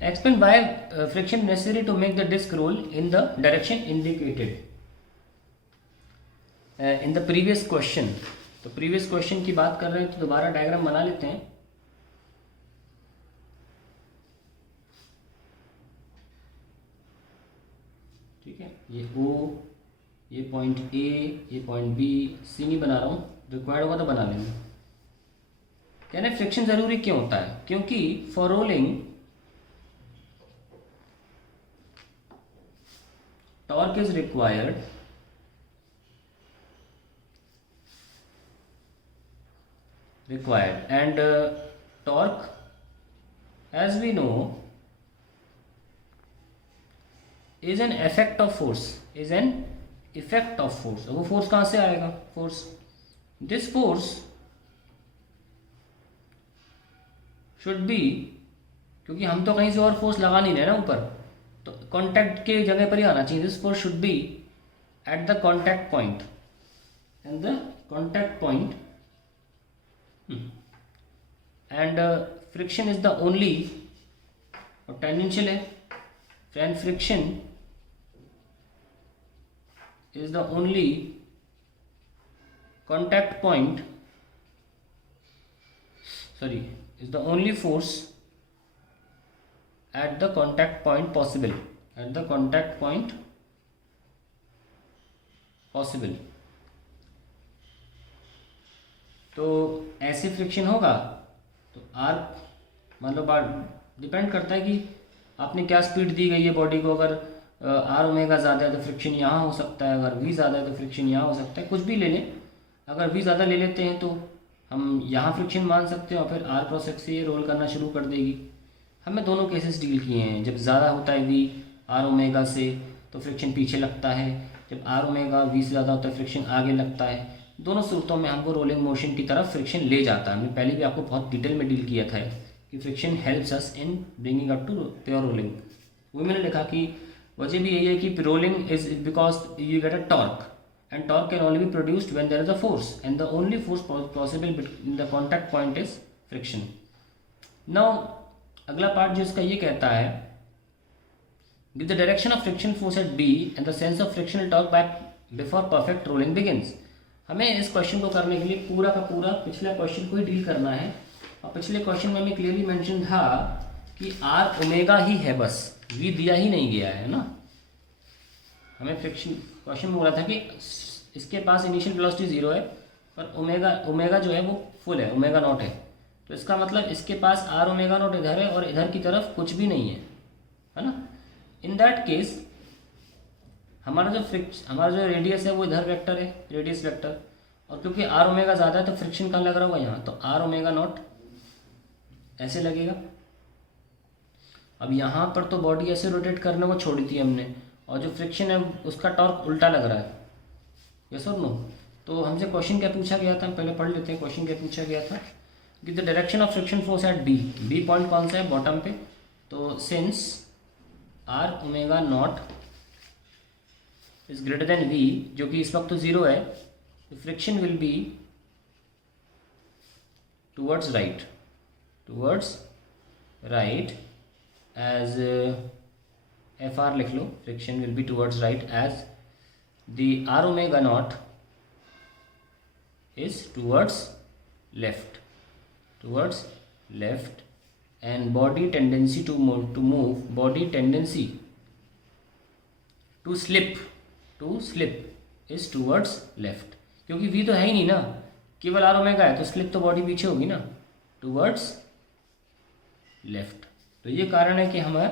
Explain why friction necessary to make the disc roll in the direction indicated in the previous question. तो previous question की बात कर रहे हैं, तो दोबारा डायग्राम बना लेते हैं. ठीक है, ये O, ये पॉइंट A, ये पॉइंट B, C नहीं बना रहा हूँ, रिक्वायर्ड होगा तो बना लेंगे. कहने फ्रिक्शन जरूरी क्यों होता है? क्योंकि for rolling torque is required and torque, as we know, is an effect of force. वो फोर्स कहाँ से आएगा? दिस फोर्स शुड बी, क्योंकि हम तो कहीं से और फोर्स लगा नहीं रहे ना ऊपर, तो कांटेक्ट के जगह पर ही आना चाहिए. This force should be at the contact point, and friction is the only, और टेंजेंशियल है, and friction is the only contact point, is the only force at the contact point possible. तो ऐसे friction होगा तो are, मतलब depend करता है कि आपने क्या स्पीड दी गई है बॉडी को. अगर आर ओमेगा ज़्यादा है तो फ्रिक्शन यहाँ हो सकता है, अगर वी ज़्यादा है तो फ्रिक्शन यहाँ हो सकता है. कुछ भी ले लें, अगर वी ज़्यादा ले लेते हैं तो हम यहाँ फ्रिक्शन मान सकते हैं और फिर आर क्रॉस एक्स से ये रोल करना शुरू कर देगी. हमने दोनों केसेस डील किए हैं. जब ज़्यादा होता है वी आर ओमेगा से तो फ्रिक्शन पीछे लगता है, जब आर ओमेगा वी से ज़्यादा होता है फ्रिक्शन आगे लगता है. दोनों सूरतों में हमको रोलिंग मोशन की तरफ फ्रिक्शन ले जाता है. हमने पहले भी आपको बहुत डिटेल में डील किया था कि friction helps us in bringing up to pure rolling. वो मैंने लिखा कि वजह भी यही है कि rolling is because you get a torque, and torque can only be produced when there is a force, and the only force possible in the contact point is friction. Now अगला पार्ट जो इसका ये कहता है, give the direction of friction force at B and the sense of frictional torque by before perfect rolling begins. हमें इस question को करने के लिए पूरा का पूरा पिछले क्वेश्चन को ही डील करना है. और पिछले क्वेश्चन में हमें क्लियरली मेंशन था कि आर ओमेगा ही है, बस वी दिया ही नहीं गया है ना. हमें फ्रिक्शन क्वेश्चन में बोला था कि इसके पास इनिशियल वेलोसिटी 0 है और ओमेगा जो है वो फुल है, ओमेगा नॉट है. तो इसका मतलब इसके पास आर ओमेगा नॉट इधर है और इधर की तरफ कुछ भी नहीं है ना. इन दैट केस हमारा जो रेडियस है वो इधर वेक्टर है, रेडियस वेक्टर, और क्योंकि आर ओमेगा ज़्यादा है तो फ्रिक्शन कहाँ लग रहा होगा? यहाँ. तो आर ओमेगा नॉट ऐसे लगेगा. अब यहाँ पर तो बॉडी ऐसे रोटेट करने को छोड़ी थी हमने, और जो फ्रिक्शन है उसका टॉर्क उल्टा लग रहा है. यस और नो? तो हमसे क्वेश्चन क्या पूछा गया था, पहले पढ़ लेते हैं. क्वेश्चन क्या पूछा गया था कि the direction of friction force at B point कौन सा है? बॉटम पे. तो since R omega naught is greater than V, जो कि इस वक्त तो 0 है, तो friction will be towards right as F R लिख लो. Friction will be towards right as the R omega naught is towards left and body tendency to move body tendency to slip is towards left. क्योंकि we तो है ही नहीं ना, केवल are omega है, तो स्लिप तो बॉडी पीछे होगी ना, टूवर्ड्स लेफ्ट. तो ये कारण है कि हमारा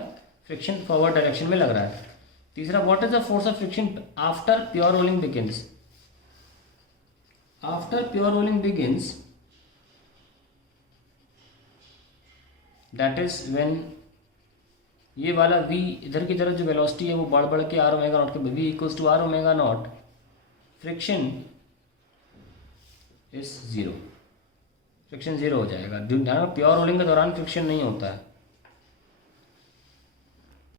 फ्रिक्शन फॉरवर्ड डायरेक्शन में लग रहा है. तीसरा, what is the force of friction after pure rolling begins? After pure rolling begins, that is when ये वाला v इधर की तरफ जो वेलोसिटी है वो बढ़ के आर ओमेगा नॉट के v equals to R omega naught, friction is 0. Friction 0 हो जाएगा. प्योर रोलिंग के दौरान फ्रिक्शन नहीं होता है.